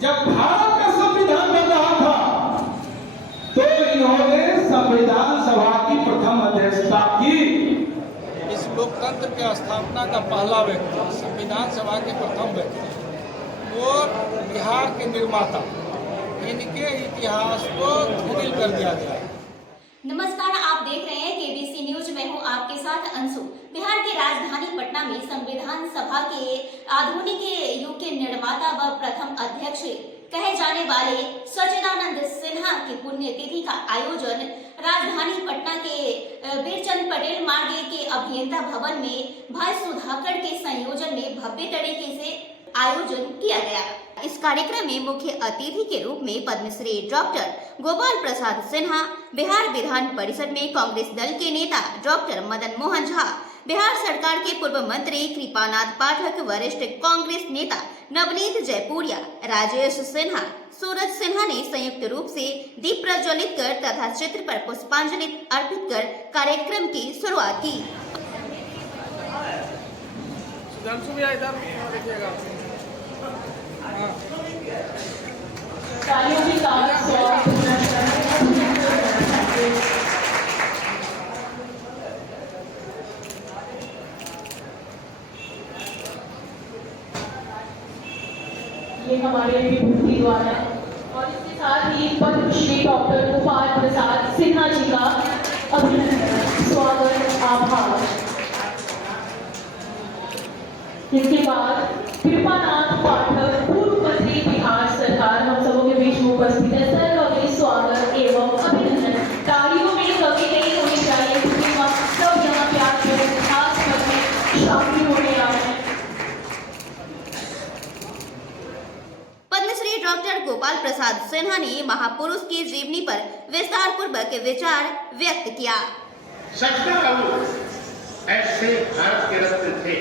जब भारत का संविधान बन रहा था तो इन्होंने संविधान सभा की प्रथम अध्यक्षता की। इस लोकतंत्र के स्थापना का पहला व्यक्ति, संविधान सभा के प्रथम व्यक्ति, वो बिहार के निर्माता, इनके इतिहास को धूमिल कर दिया गया। नमस्कार, आप देख रहे हैं केबीसी न्यूज। मैं हूं आपके साथ अंशु। बिहार की राजधानी पटना में संविधान सभा के आधुनिक युग के निर्माता व प्रथम अध्यक्ष कहे जाने वाले सच्चिदानंद सिन्हा की पुण्यतिथि का आयोजन राजधानी पटना के वीरचंद पटेल मार्ग के अभियंता भवन में भाई सुधाकर के संयोजन में भव्य तरीके से आयोजन किया गया। इस कार्यक्रम में मुख्य अतिथि के रूप में पद्मश्री डॉक्टर गोपाल प्रसाद सिन्हा, बिहार विधान परिषद में कांग्रेस दल के नेता डॉक्टर मदन मोहन झा, बिहार सरकार के पूर्व मंत्री कृपानाथ पाठक, वरिष्ठ कांग्रेस नेता नवनीत जयपुरिया, राजेश सिन्हा, सूरज सिन्हा ने संयुक्त रूप से दीप प्रज्वलित कर तथा चित्र पर पुष्पांजलि अर्पित कर कार्यक्रम की शुरुआत की। ये हमारे विभूति द्वारा और इसके साथ ही पद्मश्री डॉक्टर गोपाल प्रसाद सिन्हा जी का अभिनंदन, स्वागत, आभार। इसके बाद कृपानाथ पाठक, पूर्व मंत्री बिहार सरकार, हम सबों के बीच में उपस्थित है। सर का भी स्वागत एवं अभिनंदन। तालियों में कमी नहीं होनी चाहिए क्योंकि हम सब यहाँ पे आके खास करके शामिल होने आ रहे हैं। पद्मश्री डॉक्टर गोपाल प्रसाद सिन्हा ने महापुरुष की जीवनी पर विस्तार पूर्वक विचार व्यक्त किया। सच्चिदानंद बाबू ऐसे भारत के रत्न थे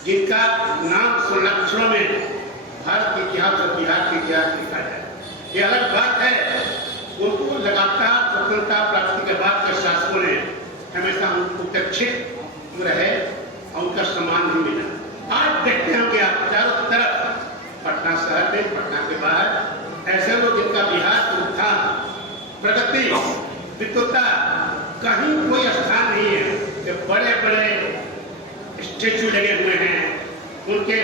जिनका नाम संरक्षण में भारत के इतिहास और बिहार के इतिहास लिखा है। ये अलग बात है, उनको लगातार स्वतंत्रता प्राप्ति के बाद के शासकों ने हमेशा उनको उपेक्षित रहे और उनका सम्मान भी मिला। आज देखते हैं कि आप चारों तरफ पटना शहर में, पटना के बाहर ऐसे लोग जिनका बिहार को उत्थान, प्रगति, विद्वता कहीं कोई स्थान नहीं है कि बड़े बड़े स्टेचू लगे हुए हैं, उनके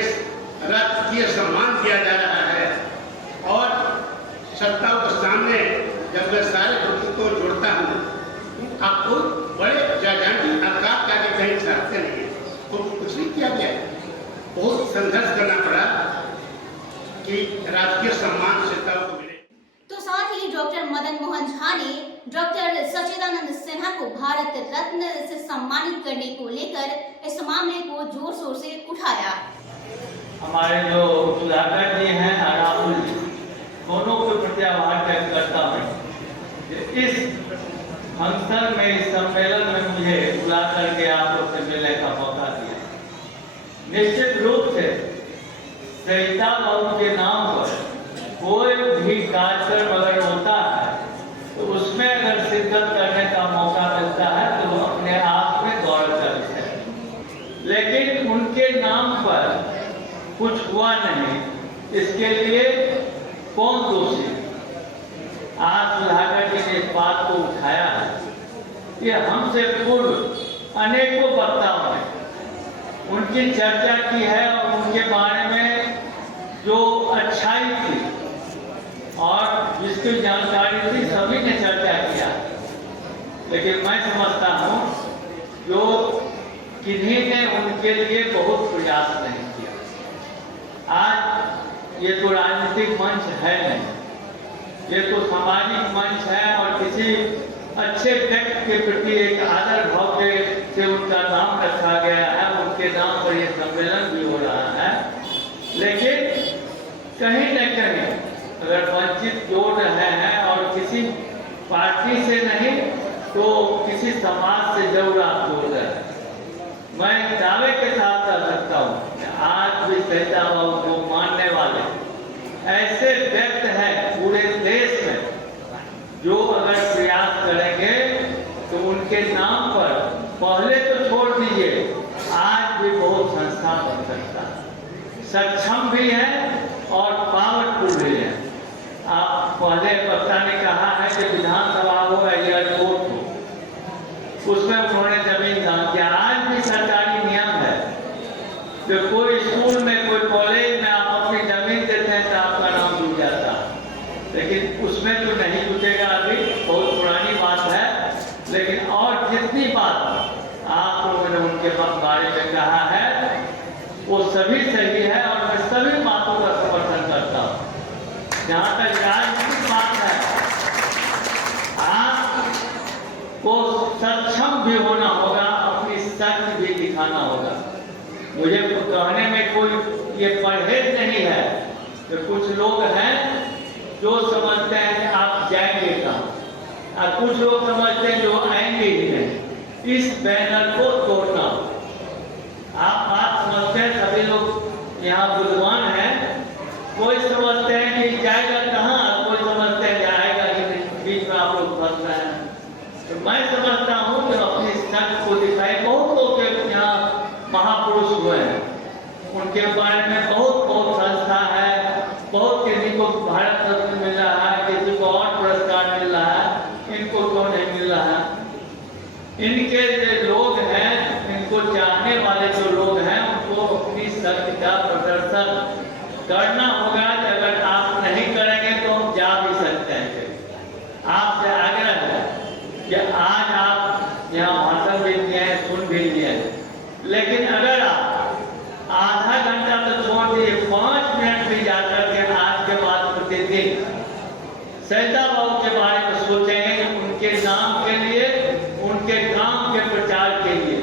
राजकीय सम्मान किया जा रहा है। और सत्ताओं के सामने जब मैं सारे लोगों को जोड़ता हूँ, आपको बड़े जायजांटी आकार के आगे कहीं चाहते नहीं है, तो कुछ नहीं किया गया। बहुत संघर्ष करना पड़ा कि राजकीय सम्मान सत्ताओं को मिले। तो साथ ही डॉक्टर मदन मोहन झा ने डॉक्टर सच्चिदानंद सिन्हा को भारत रत्न से सम्मानित करने को लेकर इस मामले को जोर शोर से उठाया। हमारे जो सुधाकर जी हैं, राहुल जी, दोनों को प्रति आभार व्यक्त करता हूँ। इस फंक्शन में, इस सम्मेलन में मुझे बुला करके आप लोग से मिलने का मौका दिया। निश्चित रूप से सरिता बाबू के नाम पर कोई भी कार्यक्रम अगर होता है तो उसमें अगर शिरकत करने का मौका मिलता है तो अपने आप में गौरव का विषय है। लेकिन उनके नाम पर कुछ हुआ नहीं, इसके लिए कौन दोषी? आज सुधाकर जी ने इस बात को उठाया है कि हमसे पूर्व अनेकों वक्ताओं ने उनकी चर्चा की है और उनके बारे में जो अच्छाई थी और जिसकी जानकारी थी सभी ने चर्चा किया। लेकिन मैं समझता हूँ जो किन्हीं ने उनके लिए बहुत प्रयास नहीं किया। आज ये तो राजनीतिक मंच है नहीं, ये तो सामाजिक मंच है और किसी अच्छे व्यक्ति के प्रति एक आदर भाव से उनका नाम रखा गया है, उनके नाम पर यह सम्मेलन भी हो रहा है। लेकिन कहीं न कहीं अगर वंचित जोड़ रहे हैं और किसी पार्टी से नहीं तो किसी समाज से जरूर आप जोड़ रहे हैं। मैं दावे के साथ कह सकता हूँ कि आज भी सरिता बाबू को मानने वाले ऐसे व्यक्ति हैं पूरे देश में जो अगर प्रयास करेंगे तो उनके नाम पर पहले तो छोड़ दीजिए, आज भी बहुत संस्था बन सकता है, सक्षम भी है और पावरफुल भी सही है और मैं सभी बातों का समर्थन करता हूँ। जहाँ तक राजनीतिक बात है, आपको सक्षम भी होना होगा, अपनी शक्ति भी दिखाना होगा। मुझे कहने में कोई ये परहेज नहीं है कि कुछ लोग हैं जो समझते हैं कि आप जाएंगे कहाँ, और कुछ लोग समझते हैं जो आएंगे ही नहीं। इस बैनर को तोड़ना, आप बात समझते हैं, सभी लोग यहाँ बुद्धिमान हैं। कोई समझते हैं कि जाएगा कहाँ, कोई समझते हैं जाएगा कि नहीं, बीच में आप लोग फंस रहे हैं। तो मैं समझता हूँ कि अपनी शक्ति को दिखाए। बहुत लोग यहाँ महापुरुष हुए हैं, उनके बारे में बहुत संस्था है, बहुत किसी को भारत रत्न मिल रहा है, किसी को और पुरस्कार मिल रहा है, इनको क्यों नहीं मिल रहा है? इनके जो लोग हैं, इनको चाहने वाले जो लोग हैं, उनको अपनी शक्ति का प्रदर्शन करना होगा। अगर आप नहीं करेंगे तो हम जा भी सकते हैं। आपसे आग्रह है कि आज आप यहाँ भाषण भी दिए हैं, सुन भी लिए हैं, लेकिन अगर आप आधा घंटा तो छोड़ दिए, 5 मिनट भी जाकर के आज के बाद प्रतिदिन सैदा बाबू के बारे में सोचेंगे कि उनके नाम के लिए, उनके काम के प्रचार के लिए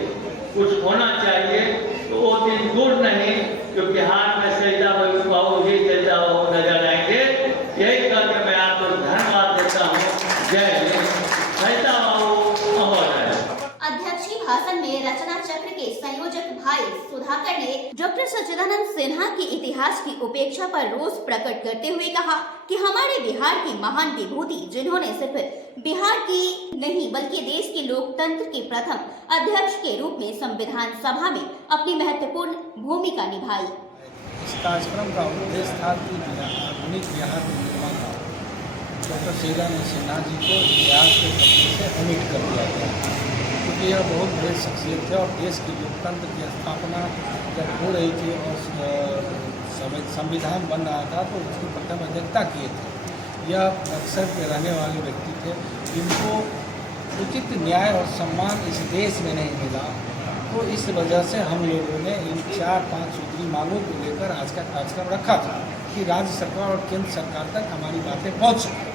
कुछ होना चाहिए, तो वो दिन दूर नहीं जो बिहार में सैदा बाबू ही सैदा बाबू नजर आएंगे। यही करके मैं आपको धन्यवाद देता हूँ। जय हिंद। सैदा बाबू अमर है। अध्यक्षीय भाषण में रचना चक्र के संयोजक भाई सुधाकर ने डॉक्टर सच्चिदानंद सिन्हा के इतिहास की उपेक्षा पर रोष प्रकट करते हुए कहा कि हमारे बिहार की महान विभूति, जिन्होंने सिर्फ बिहार की नहीं बल्कि देश के लोकतंत्र के प्रथम अध्यक्ष के रूप में संविधान सभा में अपनी महत्वपूर्ण भूमिका निभाई। इस कार्यक्रम का उद्देश्य था कि आधुनिक बिहार के निर्माता डॉक्टर सच्चिदानंद सिन्हा जी को इतिहास के पन्ने से अमिट कर दिया गया, क्योंकि यह बहुत बड़े शख्सियत थे और देश की लोकतंत्र की स्थापना जब हो रही थी और संविधान बन रहा था तो उसकी प्रथम अध्यक्षता किए थे। यह अक्सर के रहने वाले व्यक्ति थे जिनको उचित न्याय और सम्मान इस देश में नहीं मिला। तो इस वजह से हम लोगों ने इन 4-5 सूत्री मांगों को लेकर आज का कार्यक्रम रखा था कि राज्य सरकार और केंद्र सरकार तक हमारी बातें पहुँच सकें।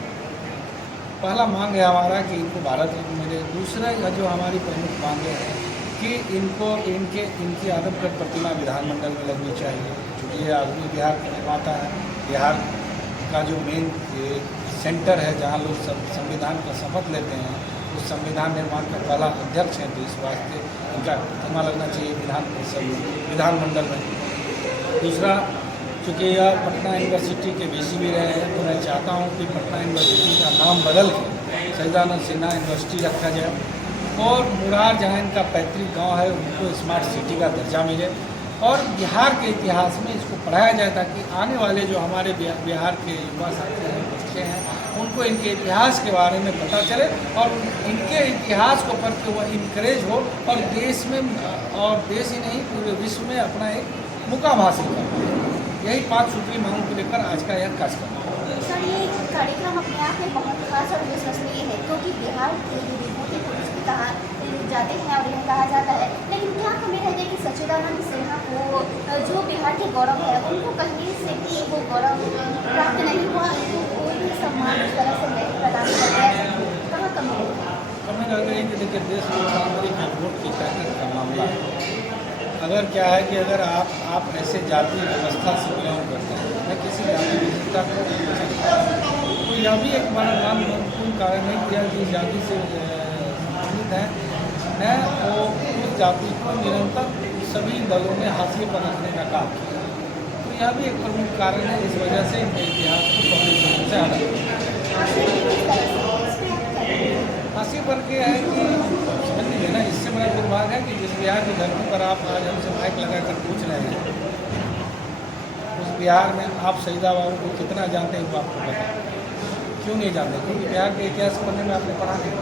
पहला मांग है हमारा कि इनको भारत रत्न मिले। दूसरा जो हमारी प्रमुख मांगे हैं कि इनकी आदमकद प्रतिमा विधानमंडल में लगनी चाहिए, क्योंकि ये आधुनिक बिहार का निर्माता है। बिहार का जो मेन सेंटर है जहाँ लोग संविधान का शपथ लेते हैं, उस संविधान निर्माण का पहला अध्यक्ष है, तो इस वास्ते उनका प्रतिमा लगना चाहिए विधानमंडल में। दूसरा, चूँकि यह पटना यूनिवर्सिटी के VC भी रहे हैं, तो मैं चाहता हूँ कि पटना यूनिवर्सिटी का नाम बदल के सच्चिदानंद सिन्हा यूनिवर्सिटी रखा जाए और मुरार जहाँ इनका पैतृक गांव है उनको स्मार्ट सिटी का दर्जा मिले और बिहार के इतिहास में इसको पढ़ाया जाए, ताकि आने वाले जो हमारे बिहार के युवा साथी हैं, बच्चे हैं, उनको इनके इतिहास के बारे में पता चले और इनके इतिहास को पढ़ के वो इनकरेज हो और देश में और देश ही नहीं पूरे विश्व में अपना एक मुकाम हासिल कर। यही 5 सूत्री मांगों को लेकर आज का यह कार्यक्रम है। सर, ये कार्यक्रम अपने आप में बहुत खास और विश्वसनीय है, क्योंकि बिहार के विभूति पुरुष भी कहा जाते हैं और यह कहा जाता है, लेकिन क्या कमी रह गई कि सच्चिदानंद सिन्हा को जो बिहार के गौरव है उनको कहीं से भी वो गौरव प्राप्त नहीं हुआ, इनको कोई भी सम्मान इस तरह से नहीं प्रदान कर गया, कहाँ कमी रह गई? कमी रह गई कि देखिए देश लोकतांत्रिक है, वोट की ताकत का मामला है। अगर क्या है कि अगर आप ऐसे जातीय व्यवस्था से बिलोंग करते हैं, मैं किसी जाति विविधता को तो यह भी एक बड़ा महत्वपूर्ण कारण है कि जिस जाति से संबंधित है वो उस जाति को निरंतर सभी दलों ने हाशिए पर रखने का काम किया। तो यह भी एक प्रमुख कारण है, इस वजह से इनके इतिहास को पहले समय से हटा हाशिए पर के है कि समझ लीजिए ना, इससे बड़ा दुर्भाग्य है कि जिस बिहार की धरती पर आप आज हमसे माइक लगाकर पूछ रहे हैं, उस बिहार में आप सैदा बाबू को कितना जानते हैं वो आपको पता क्यों नहीं जानते? क्योंकि बिहार के इतिहास पढ़ने में आपने पढ़ा नहीं।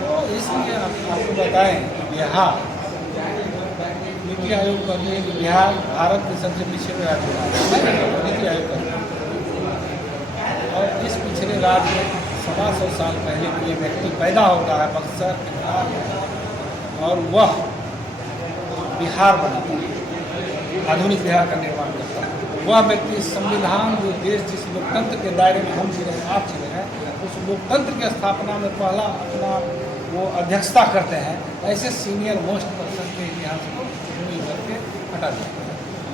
तो इसलिए आपको बताएं कि बिहार नीति आयोग का लिए कि बिहार भारत के सबसे पिछड़े राज्य है, नीति आयोग का, और इस पिछड़े राज्य में 100 साल पहले कोई व्यक्ति पैदा होता है बक्सर और वह बिहार बनाता है। आधुनिक बिहार का निर्माण करता है। वह व्यक्ति संविधान, जो देश जिस लोकतंत्र के दायरे में हम जी रहे हैं, आप जी रहे हैं, उस लोकतंत्र की स्थापना में पहला अपना वो अध्यक्षता करते हैं, ऐसे सीनियर मोस्ट पर्सन के इतिहास को मिल करके हटा दिया।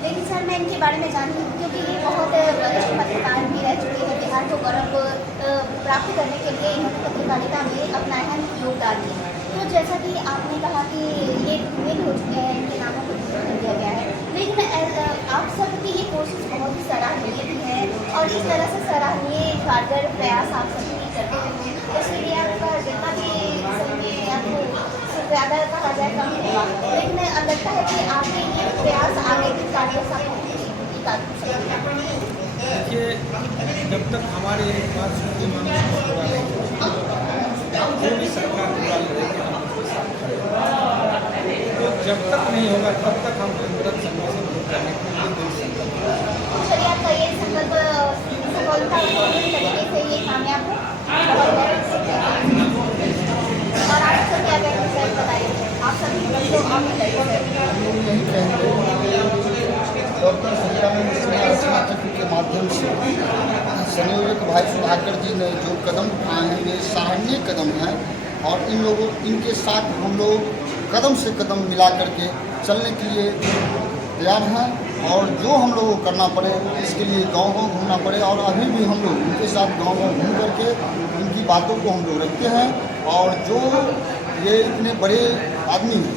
लेकिन सर मैं इनके बारे में जानती हूँ क्योंकि ये बहुत वरिष्ठ पत्रकार भी रह चुके हैं। बिहार को गौरव प्राप्त करने के लिए इन्होंने पत्रकारिता में अपना अहम योगदान दिया। तो जैसा कि आपने कहा कि ये फेल हो चुके हैं, इनके नामों को कर दिया गया है, लेकिन आप सबकी ये कोशिश बहुत ही सराहनीय भी है और इस तरह से सराहनीय कारगर प्रयास आप सभी करते हैं, इसलिए आपका जितना भी समय आपको ज़्यादा कहा जाए कम होगा, लेकिन लगता है कि आपके ये प्रयास आगे भी कार्य देखिए, जब तक हमारे पास जो मामला पूरा नहीं होगा, जो भी सरकार पूरा लड़ेगी हम उसके साथ खड़े होंगे। तो जब तक नहीं होगा तब तक हम तुरंत समय से दूर करने के लिए दिल संकल्प करेंगे। चलिए आपका ये संकल्प सफलतापूर्ण तरीके से ये कामयाब हो और आप सब क्या कहेंगे सर बताइए, आप सभी बच्चों आप यही कहेंगे डॉक्टर सत्यानंद सिन्हा स्मारक के माध्यम से संयोजक भाई सुधाकर जी ने जो कदम उठाए हैं वे सराहनीय कदम हैं और इनके साथ हम लोग कदम से कदम मिला करके चलने के लिए तैयार हैं और जो हम लोगों को करना पड़े इसके लिए गाँव घूमना पड़े और अभी भी हम लोग उनके साथ गाँव घूम करके उनकी बातों को हम लोग रखते हैं और जो ये इतने बड़े आदमी हैं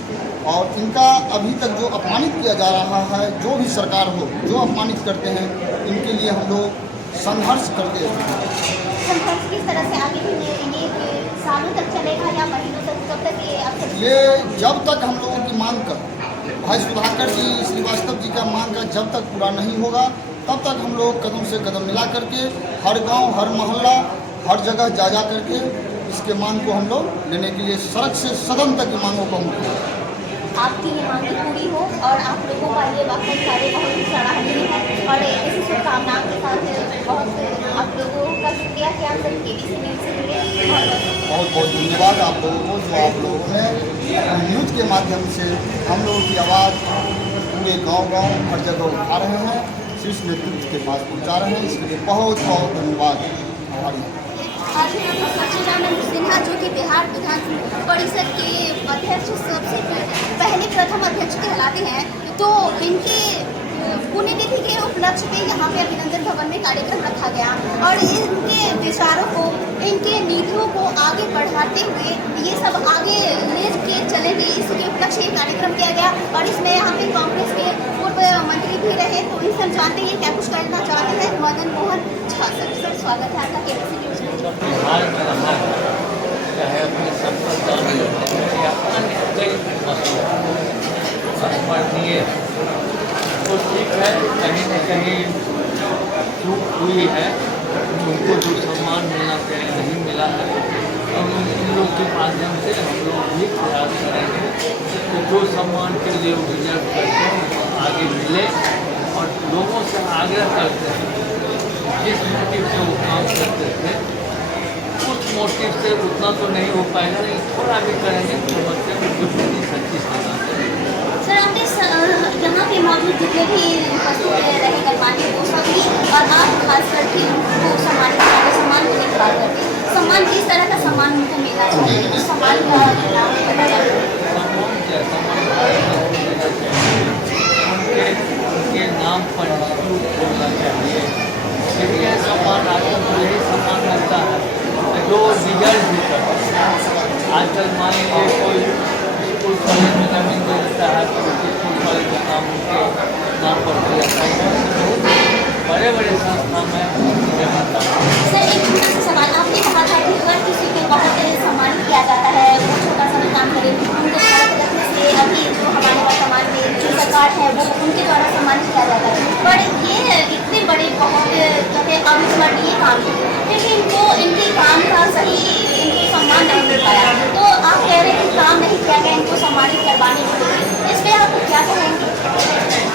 और इनका अभी तक जो अपमानित किया जा रहा है, जो भी सरकार हो जो अपमानित करते हैं, इनके लिए हम लोग संघर्ष करते हैं। संघर्ष किस तरह से आगे ये सालों तक चलेगा या महीनों तक, कब तक ये जब तक हम लोगों की मांग का भाई सुधाकर जी श्रीवास्तव जी का मांग का जब तक पूरा नहीं होगा तब तक हम लोग कदम से कदम मिला करके हर गांव हर मोहल्ला हर जगह जा करके इसके मांग को हम लोग लेने के लिए सड़क से सदन तक की मांगों को हम उठाएंगे। आपकी ये मांगे पूरी हो और आप लोगों का ये वाकई कार्य बहुत ही सराहनीय है और इसी शुभकामनाओं के साथ बहुत आप लोगों का शुक्रिया कि आप सभी KBC न्यूज़ से जुड़े। बहुत बहुत धन्यवाद आप लोगों को जो आप लोगों ने न्यूज़ के माध्यम से हम लोगों की आवाज़ पूरे गांव हर जगह उठा रहे हैं, शीर्ष नेतृत्व के पास पहुंचा रहे हैं, इसके लिए बहुत बहुत धन्यवाद। आज सच्चिदानंद सिन्हा जो कि बिहार विधान परिषद के अध्यक्ष सबसे पहले प्रथम अध्यक्ष कहलाते हैं, तो इनके पुण्यतिथि के उपलक्ष्य पे यहाँ पे अभिनंदन भवन में कार्यक्रम रखा गया और इनके विचारों को इनके नीतियों को आगे बढ़ाते हुए ये सब आगे ले के चलेंगे, इसके उपलक्ष्य ये कार्यक्रम किया गया और इसमें यहाँ पे कांग्रेस के पूर्व मंत्री भी रहे, तो इनसे हम जानते हैं क्या कुछ करना चाहते हैं। मदन मोहन झा सर स्वागत है आपका KBC न्यूज़ में। बिहार में रहा चाहे अपनी संपदा या अन्य कई स्पर्धीय तो ठीक है, कहीं न कहीं चूक हुई है, उनको जो सम्मान मिलना चाहिए नहीं मिला है और इन लोग के माध्यम से हम लोग भी प्रयास करेंगे कि जो सम्मान के लिए वो डिजर्व करते हैं उनको आगे मिले और लोगों से आग्रह करते हैं जिस मोटिव से वो काम करते थे उस मोटिव से उतना तो नहीं हो पाएगा, लेकिन थोड़ा भी करेंगे तो बच्चे उनके प्रति सच्ची सेवा करेंगे। सर आपने यहाँ पे मौजूद जितने भी उपस्थित रहे गणमान्य वो सभी और आप खास करके उनको सम्मानित करके सम्मान देने की बात करते हैं, सम्मान किस तरह का सम्मान उनको मिलना चाहिए, सम्मान का उनके नाम पर इंस्टीट्यूट खोलना चाहिए, क्योंकि यह सम्मान आजकल तो यही सम्मान मिलता है जो डिजर्व भी करता है। आजकल मान लीजिए कोई स्कूल कॉलेज में जमीन दे देता है तो स्कूल कॉलेज का नाम उनके नाम पर दिया जाता है, बड़े बड़े संस्थान में जगह। सर एक छोटा सा सवाल, आपने कहा था कि अगर किसी को बहुत सम्मानित किया जाता है वो छोटा सा भी काम करे, उनको भारत रत्न से अभी जो हमारे वर्तमान में जो सरकार है वो उनके द्वारा सम्मानित किया जाता है, पर ये इतने बड़े बहुत कहते हैं अविस्मरणीय काम है, लेकिन इनको इनके काम का सही इनको सम्मान नहीं मिल पाया, तो आप कह रहे हैं कि काम नहीं किया गया इनको सम्मानित करवाने के लिए, इस पर आप क्या कहेंगे?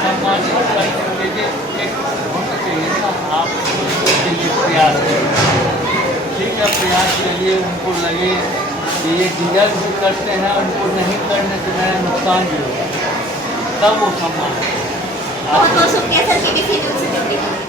सम्मानित करने के लिए एक होना चाहिए ना, आप प्रयास करें, ठीक है, प्रयास के लिए उनको लगे कि ये डिजर्व भी करते हैं, उनको नहीं करने से मेरा नुकसान भी होगा, तब वो सम्मान। बहुत बहुत शुक्रिया सर केबीसी न्यूज़ से जुड़ने के लिए।